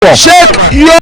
Shake your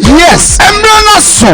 yes,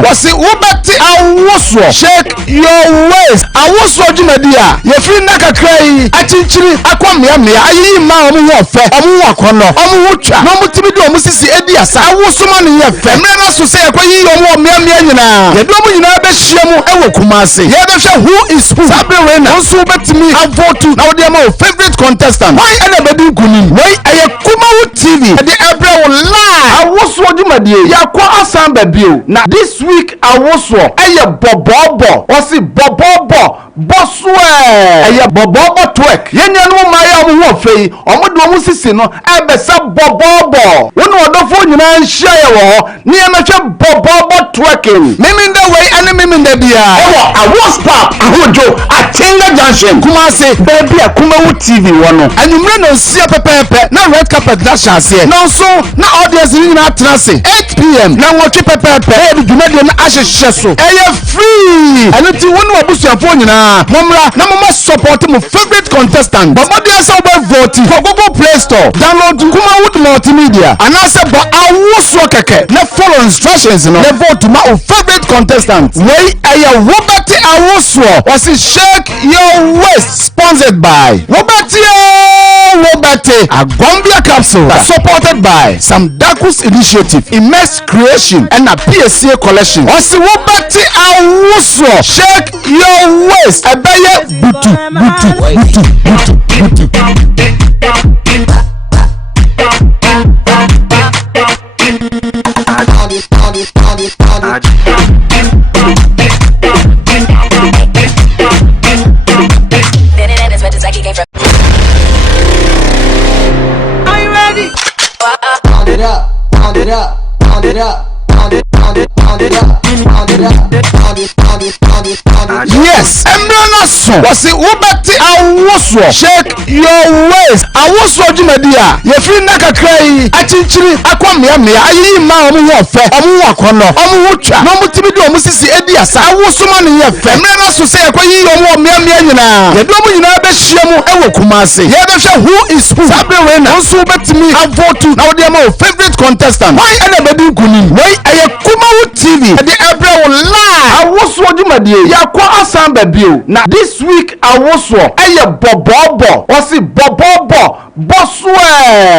was it Ubati Awuso? Shake your waist. Awuso Jumedia. You feel like a cray. I teach you. I come here. I eat my own warfare. I'm walking on. I'm watching. No more to be doing. Mrs. Edias. I was someone in your family. I to say, I call you more me now. You don't you know the Shiamu Ewo Kumasi. You don't know who is who. Sabrina. Also, bet me. I vote to now their more favorite contestant. Why anybody couldn't? Why I Kumawu TV. The April lie. I was what you made. Yakwa Asamba Bill. Now this week I was so bobobo was it bobobo boswe bobobo twerk yenya no maya mo ho fei omodo mo sisi no ebesa bobobo wonu odofo nyina nhia ye wo ne ye mehwe bobobo twerking meminda way ane meminda bia I was pap ahojo Atenga Junction Kumasi baby Kumawu TV wono anumre no sia pepepe na red carpet da chance no so na audience ni na trance 8 p.m. na ngochi pepepe e dwumade na ahyehyɛ so ɛyɛ free ɛno ti wonu abusuafo nyina momra na moma support mo favorite contestant bobode asa wo vote for Google Play Store download Kumawu multimedia anase bo Awuso keke na follow instructions no na vote ma o favorite contestant wey ɛyɛ Wobati Awuso was Shake Your Waist sponsored by Wobati Agombia capsule supported by Sam Dakus Initiative Immense Creation and a PSA collection was Wobati Awuso Shake Your Waist Abaye butu Are you ready? Pound it up, pound it up, pound it up. Yes, Embrace was it Wobati Awuso Shake Your Waist Awuso Jumedia you feel like a cray achichiri akwamia me ayi ma omu wo fe omu wakono omu wutwa no mu tibi do omu sisi Edias Awuso man ye fe Embrace say akwayi omu mia nyina ye do omu nyina be hyiamu ewo Kumasi ye be hwe who is who Sabrina nso betimi avote na wo ma favorite contestant why anybody kunim why aye Kumawu TV the April lie Awuso Jumedia yakwa asamba bio na this week Awuso eye bobobo was it bobobo boswe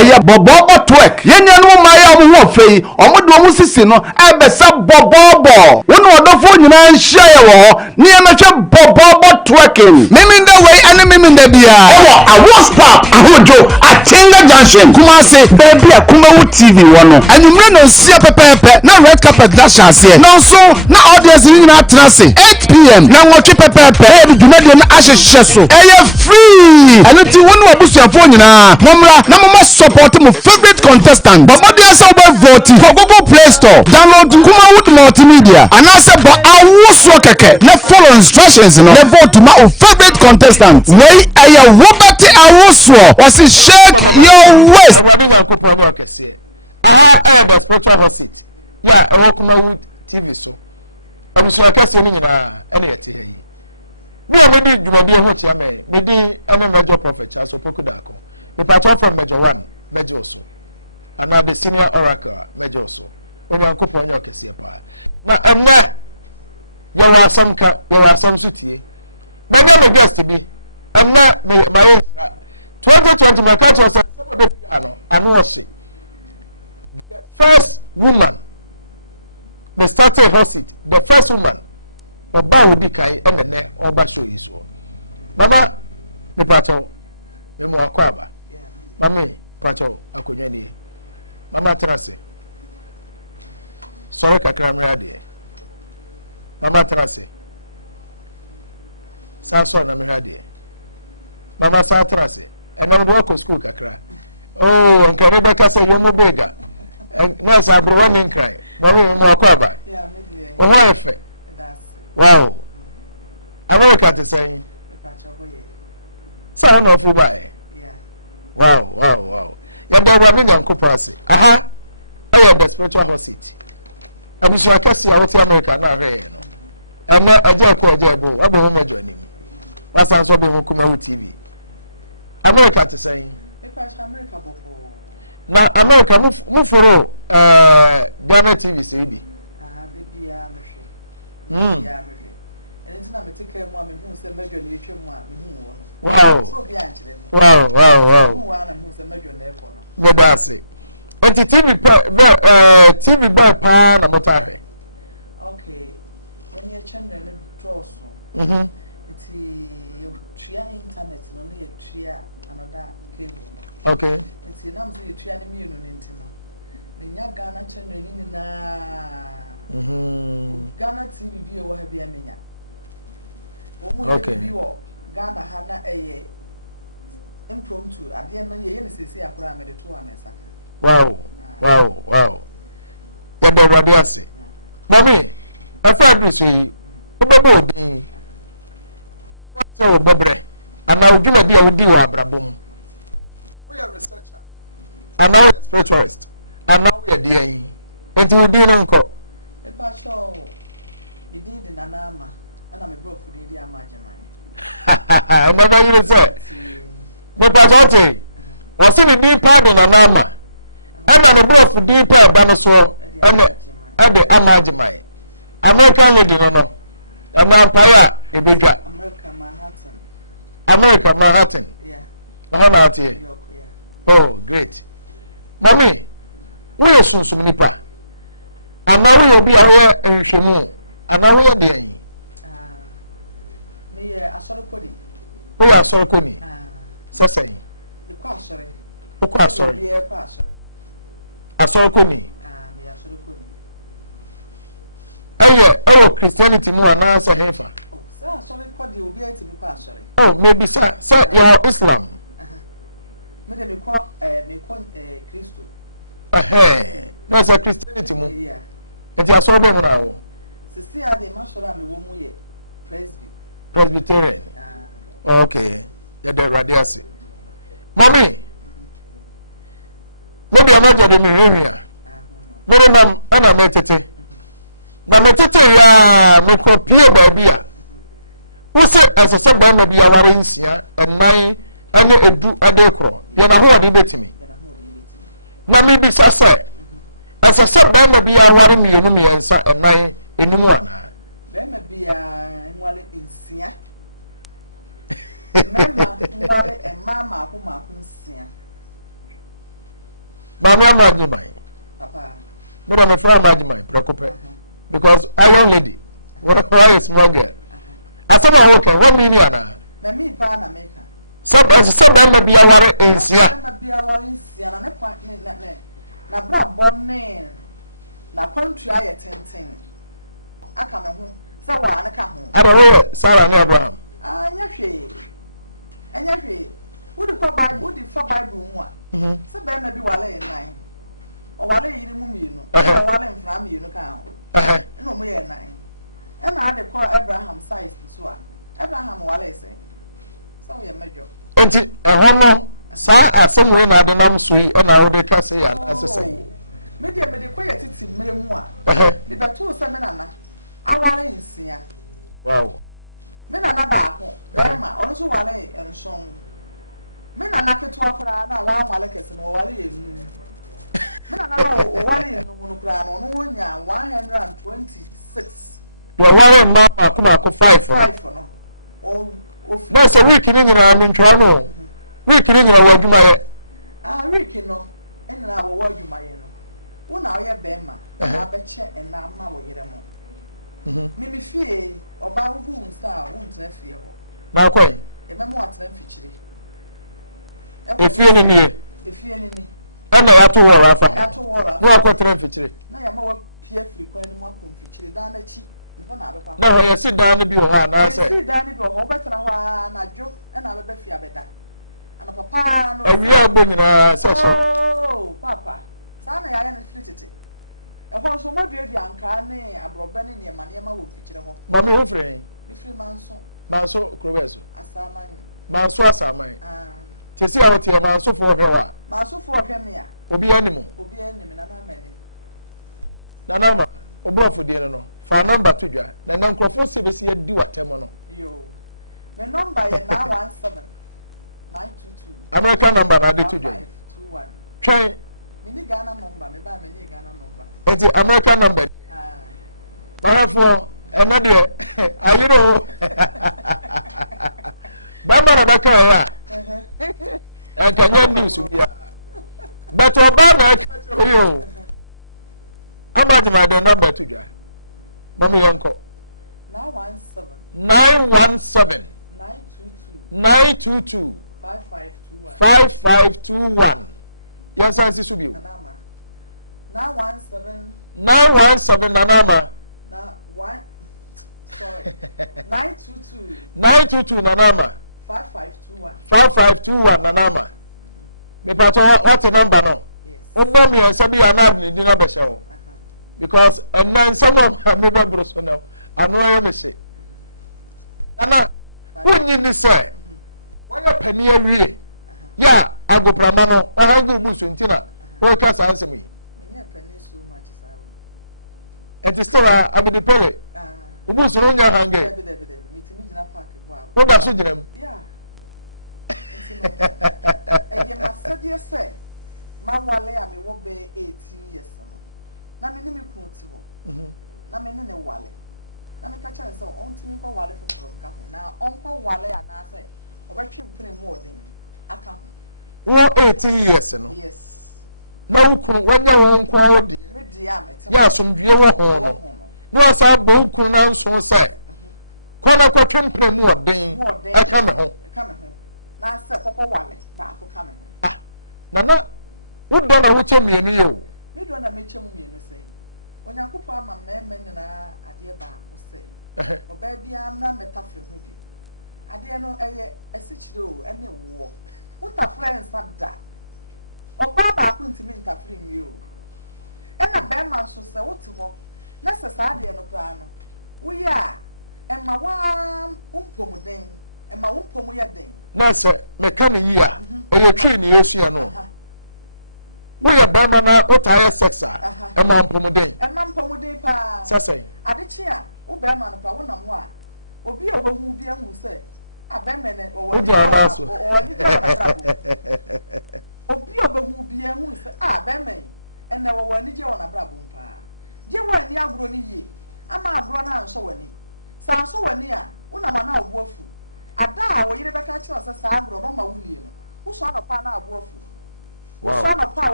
eye bobobo twerk yenya no ma ya omo ho fei omo de omo sisi no ebesa bobobo wonu odofo nyina nhia ye wo ne ye mehwe bobobo twerking miminde we ane miminde bia ewo awos pap ahojo atenga junction kumase baby akumawu tv wono anumre no sia pepepe na red carpet dash ase no so na audience nyina atrase 8pm na nwotwe pepepe e bi dwumade na ahyehye so eye free ane ti wonu obusuafo nyina momra na mama support mo favorite contestant bobodi asa oba vote for Google Play Store download Kumawood multimedia and asa bo awuso keke na follow instructions no na vote ma o favorite contestant wey aya Robert Awuso was shake your waist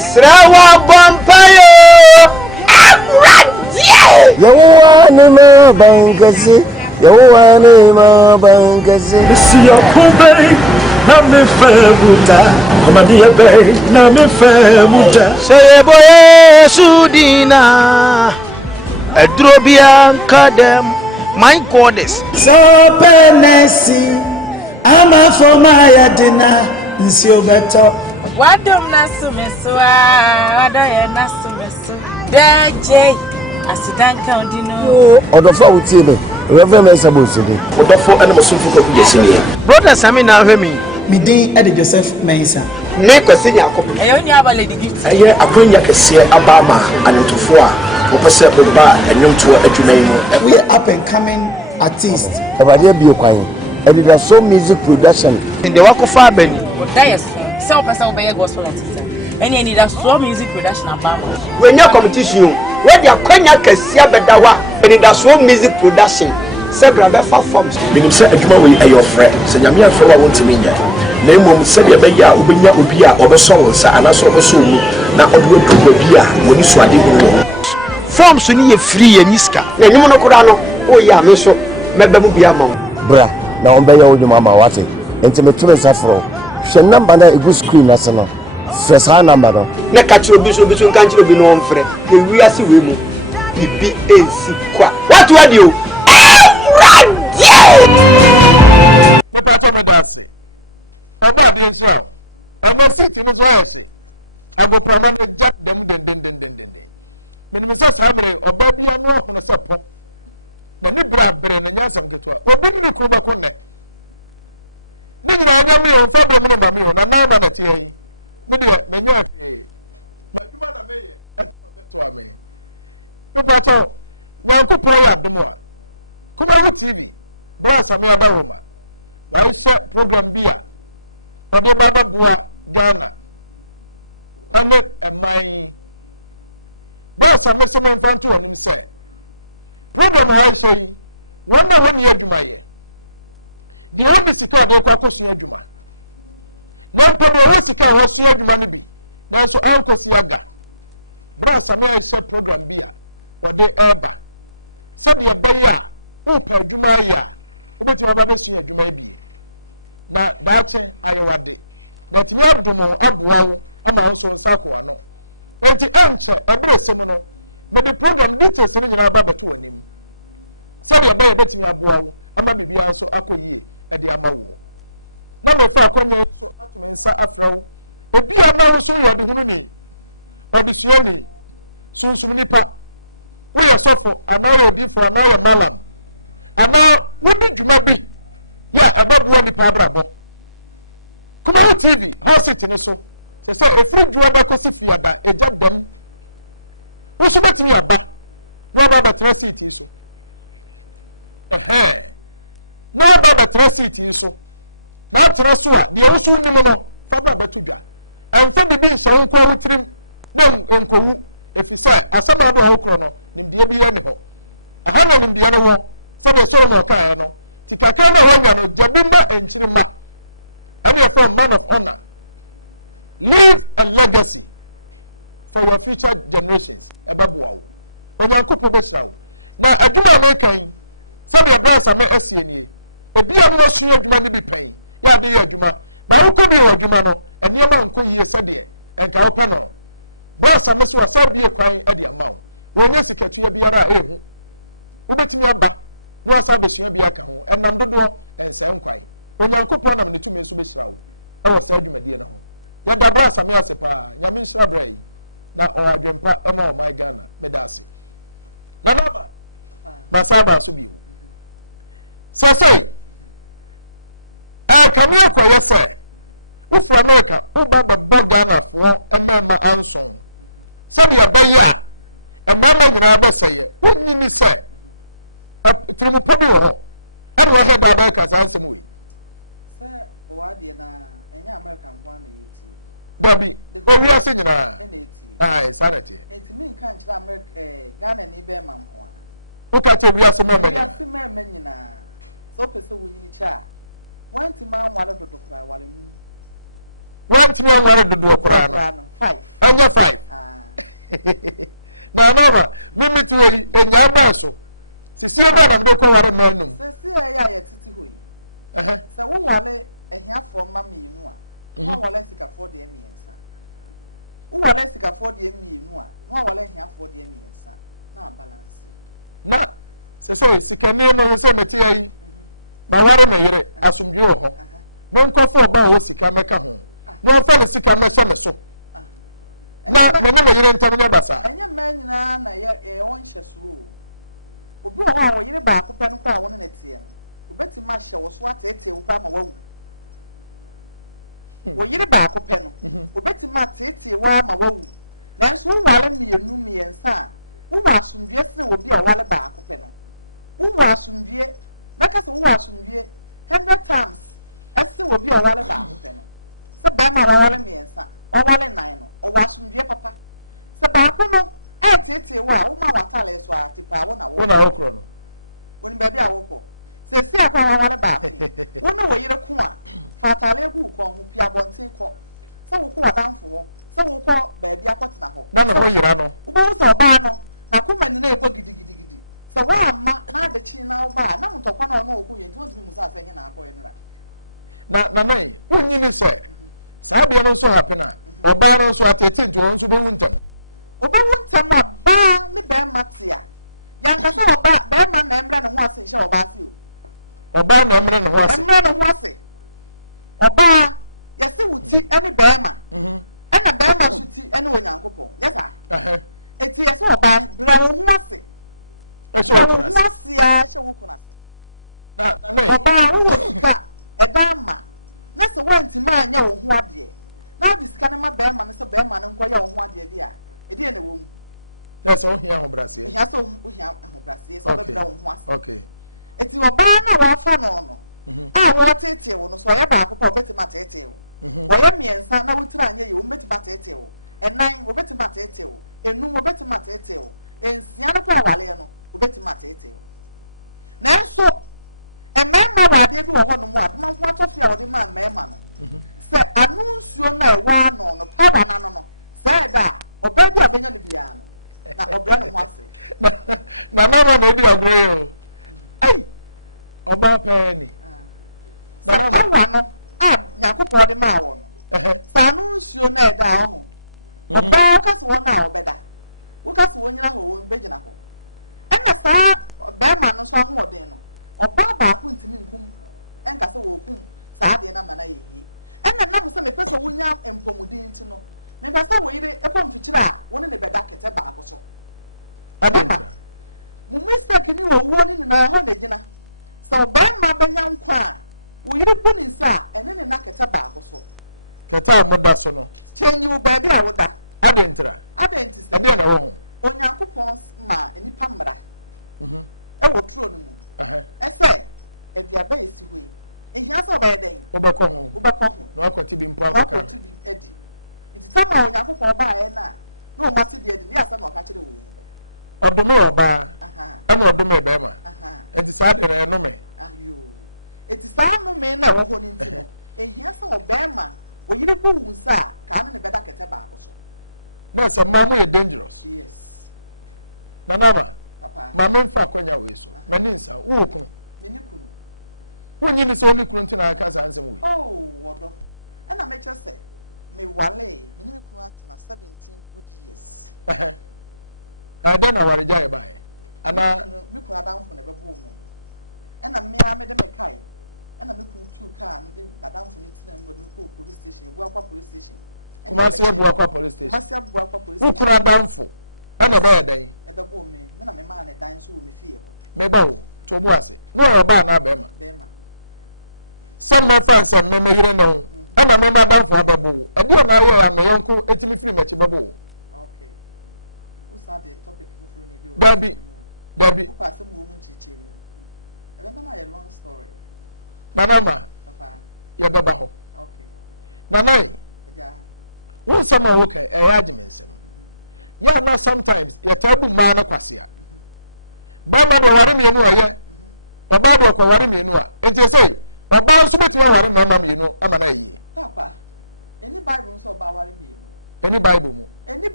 Mesrawa Bompayo. Yawanema Bangazi, Yawanema Bangazi. See your bay, na me femuta. Amadia bay, na me femuta. Say boy Sudina. A drobian kadem. My goddess. So penesi, I'm a for my dinner. Nsio beto. Wadom Nasumeso, Wadoya Nasumeso, DJ, Asidanka Odino. Odofo utime, Reverend Mesabosidi. Odofo and Mosufuko Yesini. Brother Sammy now hear me. Midin Eddie Joseph Mensa. Make a senior copy. I only have a lady gift. I hear a Quenya Cassia Abama and to four. Opposite the bar and young to a Jumaino. We are up and coming artists. Abadia Biokwan. And it is so music production. In the work of Faben. That is so person obey gospel artist. And you need a strong music production about. When your competition, where the Quenya Cassia Bedawa, and it does so music production. Several better forms. Meaning, said a Jumaway, your friend. Send your mere fellow won't mean that. Name will say a beya, Ubinya Ubia, or the songs, and I saw the soon. Now, Odway to Ubia, when you swadi. Forms you need free and Niska. Then you monocorano. Oh, yeah, Misso, Mebamubia Mount. Bra, now on Bayo Mama Wati. Intimate Safro. She number a good screen national. Fresa number. Nekacho Bishop country be known for it. We are see women. Be a sequa. What were you?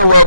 Awurade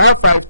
Thank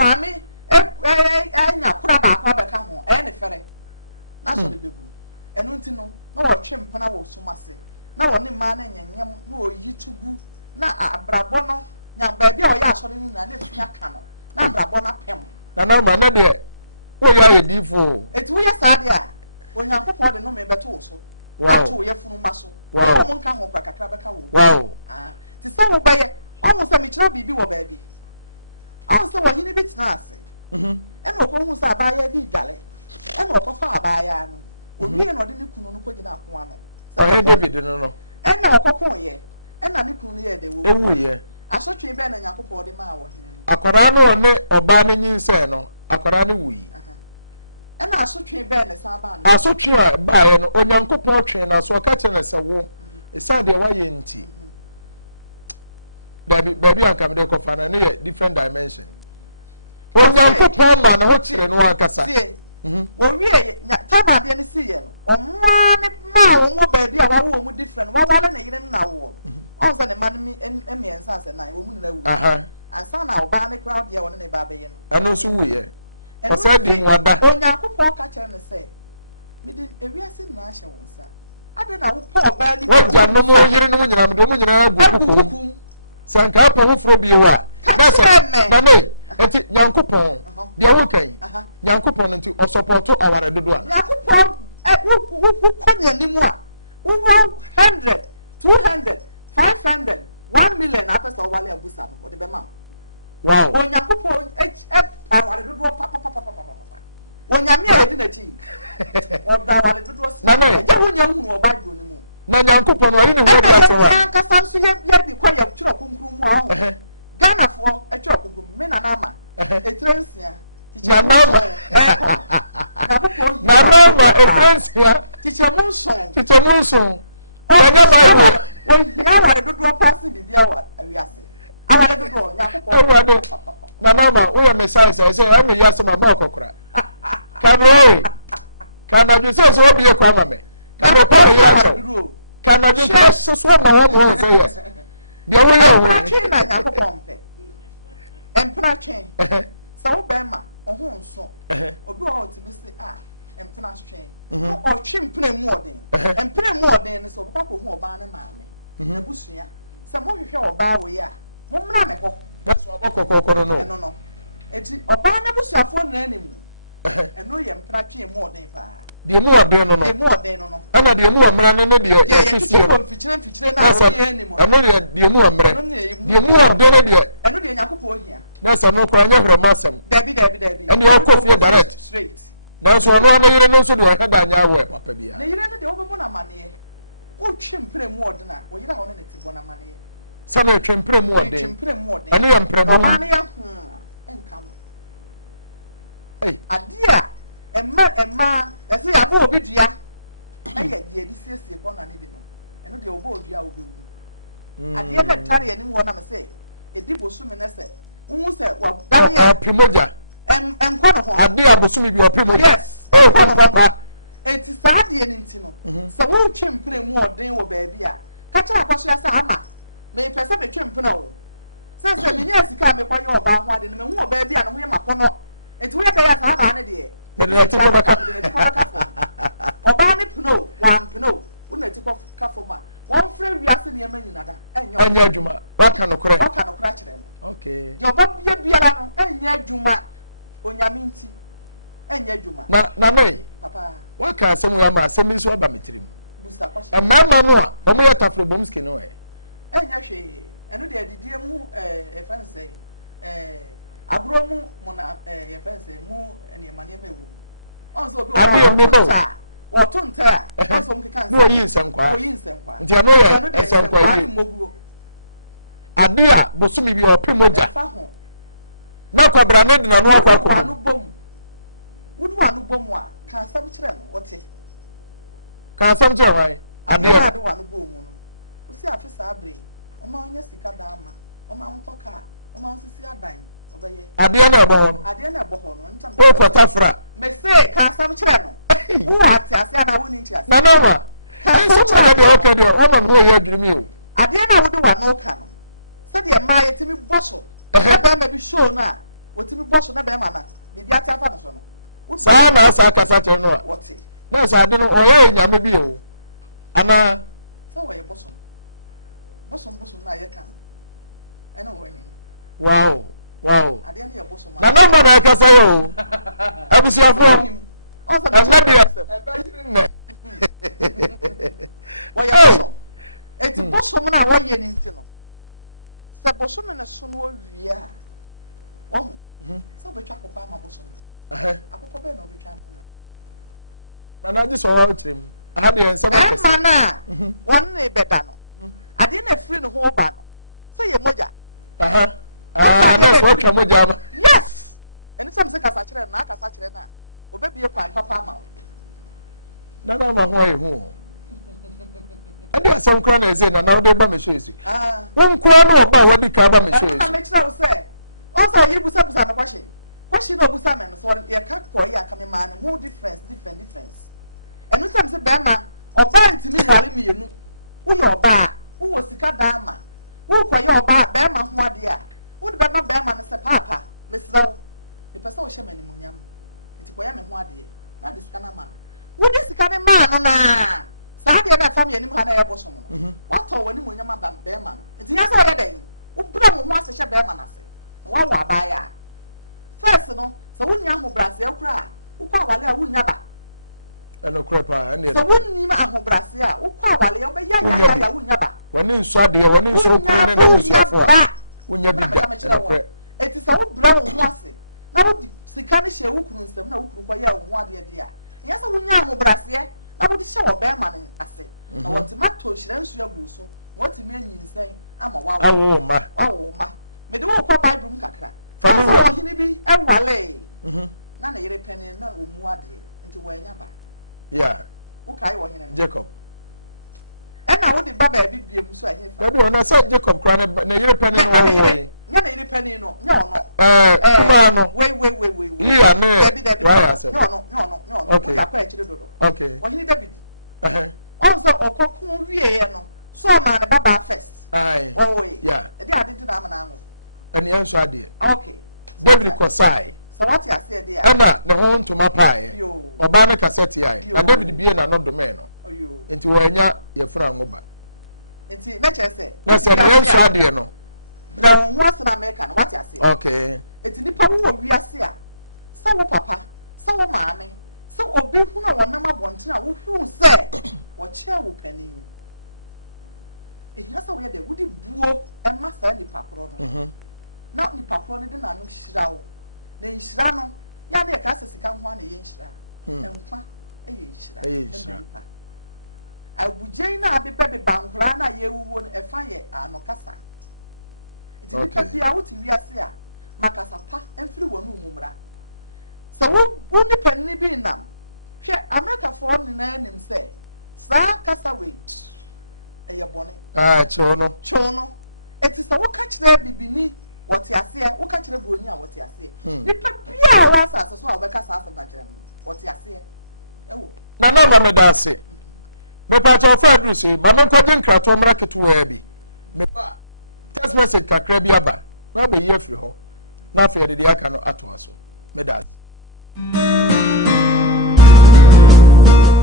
you.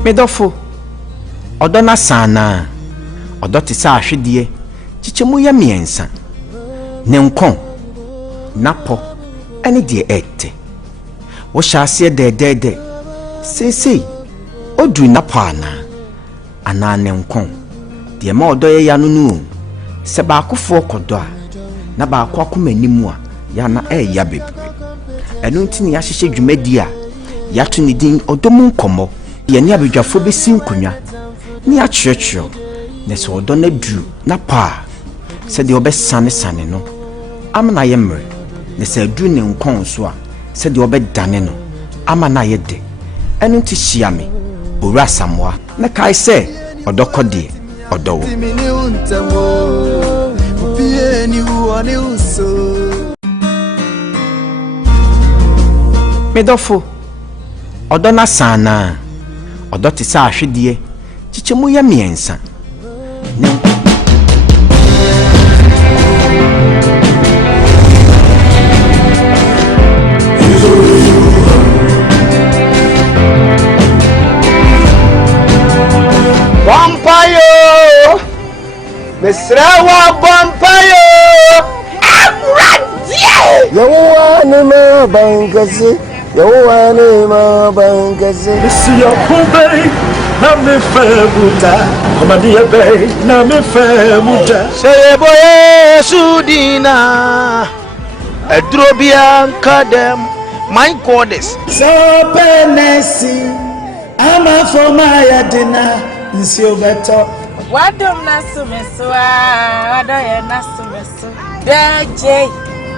Medofo odo na sana odo te sa ahwede chichemu ya miensa ne nkon napo ene de ete wo hyase de sesei odru napo ana ne nkon de ma odo ye ya no se ba akofo kodo a na ba akwa komanimu a ya na ya bebre enu ntini ya hyehye dwumadi a ya to ne din odomu nkomo yɛne abadwafo bɛsi nkonnwa ne akyerɛkyerɛ na sɛ ɔdɔ no aduru na pa a sɛdeɛ ɔbɛsane no ama no ayɛ mmerɛ na sɛ aduru ne nkɔn so a sɛdeɛ ɔbɛdane no ama no ayɛ dɛ ɛno nti hyia me owura Samoa na kae sɛ ɔdɔ kɔ deɛ ɔdɔ wɔ medɔfo ɔdɔ no asaanaa ɔdɔ te sɛ ahwedeɛ kyekyɛ mu yɛ mmiɛnsa ne Vampire! Mesrawa vampire! Yawa ne ma bankase, yawa ne ma bankase. Si yo kube na me fe buta, amadi ebe na me fe buta. Say boy Sudina, a drobian kadem, my goddess. So penesi, ama for my adina, nsio beto. Wadom nasumeso, wadoye nasumeso. DJ,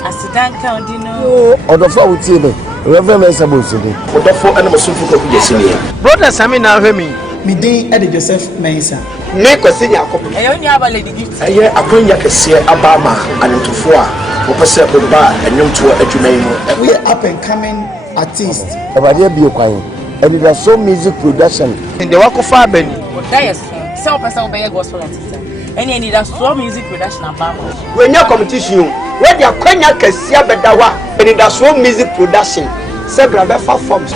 asidanka odino. Odofo wutie be, Reverend Mesa Bosidi. Odofo ana masumfu ko kujesinia. Brother Sami na hwemi. Mi din Ede Joseph Mensa. Ne kwasi ni akop. Eyo ni aba lady gift. Eye akonya kese abama anentofo a wopese oba enwomto adwuman mu. We are up and coming artists. Abade bi okwan. And it so music production. In the work of Abeni. That is so person obey gospel artist. Any that so music production about. We nya competition. Where the akwanya kesi abedawa, and that's so music production. Say bra be fa forms.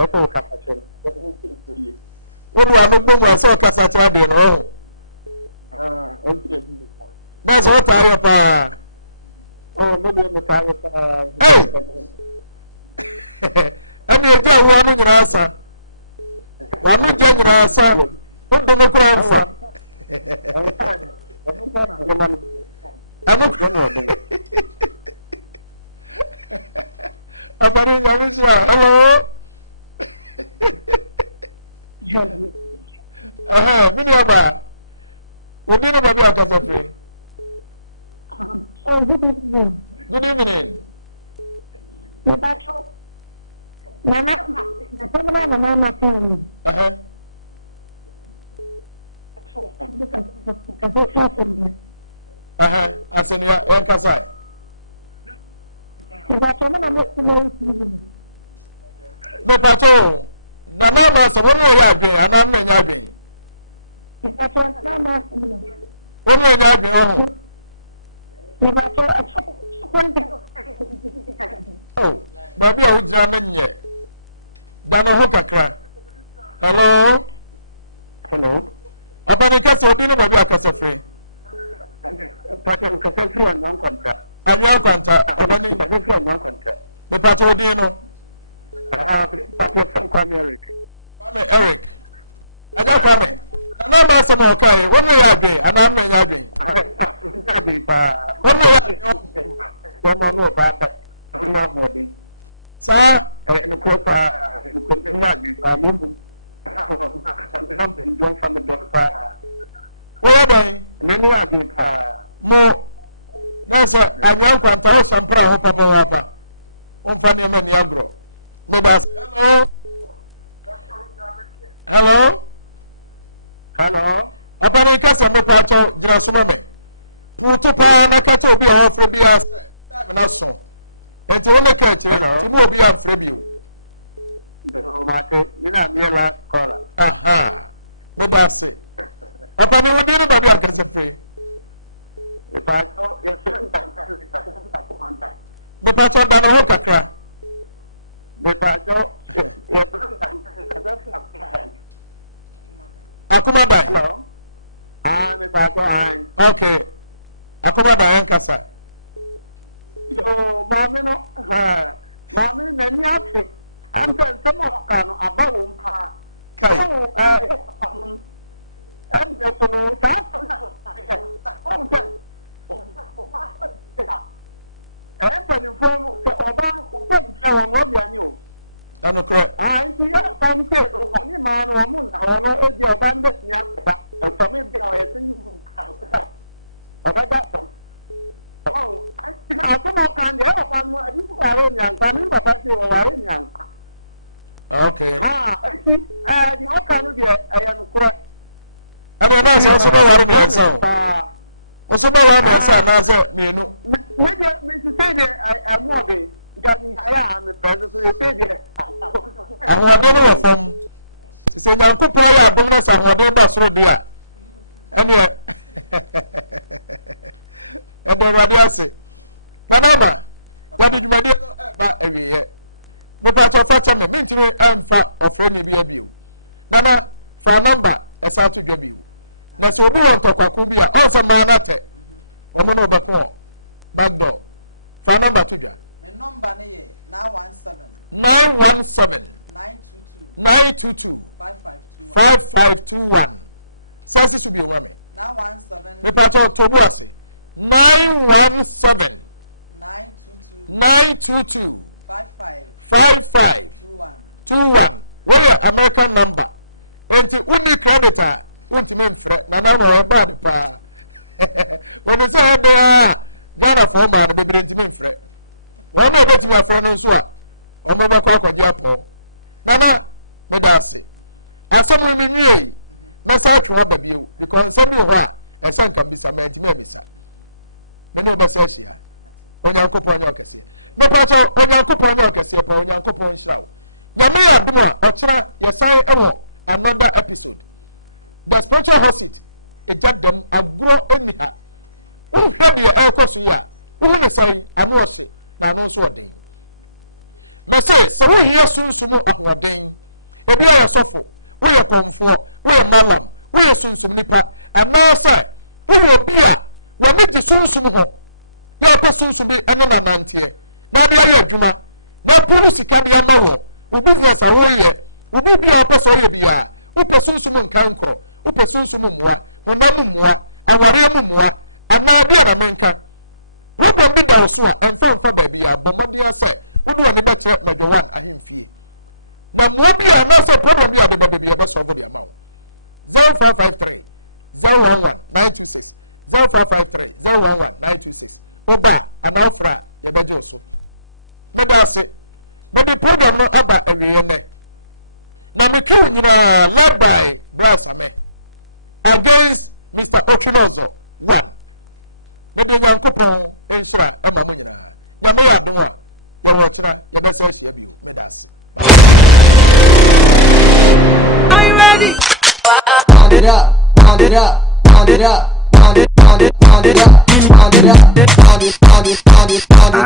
Apa?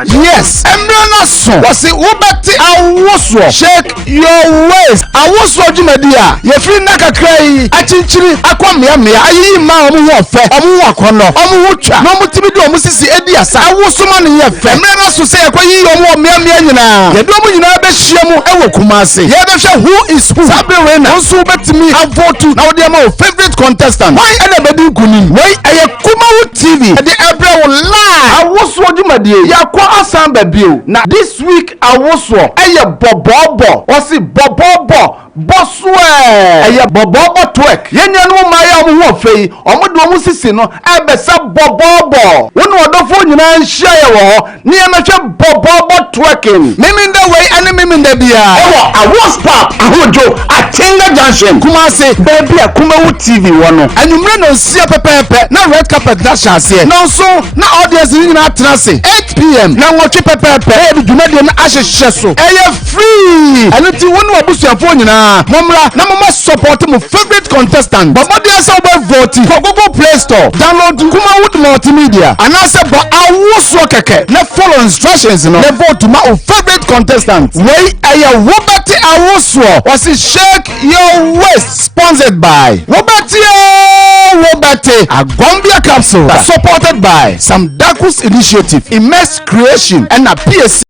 Yes, embrana so wasi ubati awuso shake your waist awuso jumedia ye free na kakra yi achinchiri akwamia mia ayi ma omu ho fe omu akono omu ho twa no mutimi de omu sisi edi asa awuso ma ne ye fe embrana so se ekwayi omu mia nyina ye do omu nyina be hia mu ewo kumase ye be hwe who is who sabe we na so betimi avote na wode ma favorite contestant why ene bedi kunim why aye Kumawu TV de ebre wo live awuso jumedia yakwa asan babio na this week awuso eye bobobo wasi bobobo boswe eye bobobo twerk yenya no ma ya omu ho fei omu de omu sisi no ebesa bobobo wonu odofo nyina nhia ye wo ne ye mehwe bobobo twerking miminde wei ane miminde bia ewo awos pap ahojo atenga junction Kumase baby Kumawu TV wono anumre no sia pepepe na red carpet da chance no so na audience nyina atrase 8 p.m. na nwotwe pepepe e bi dwumade na ahyehye so eye free aniti wonu abusuafo nyina momra na mama support mu favorite contestant bobodi asa oba vote for Google Play Store download Kumawu multimedia anase bo awuso keke na follow instructions no na vote ma o favorite contestant wey eye Wobati awuso wasi shake your waist sponsored by Wobati Agombia capsule supported by Sam Dakus Initiative Immense Creation and a PSC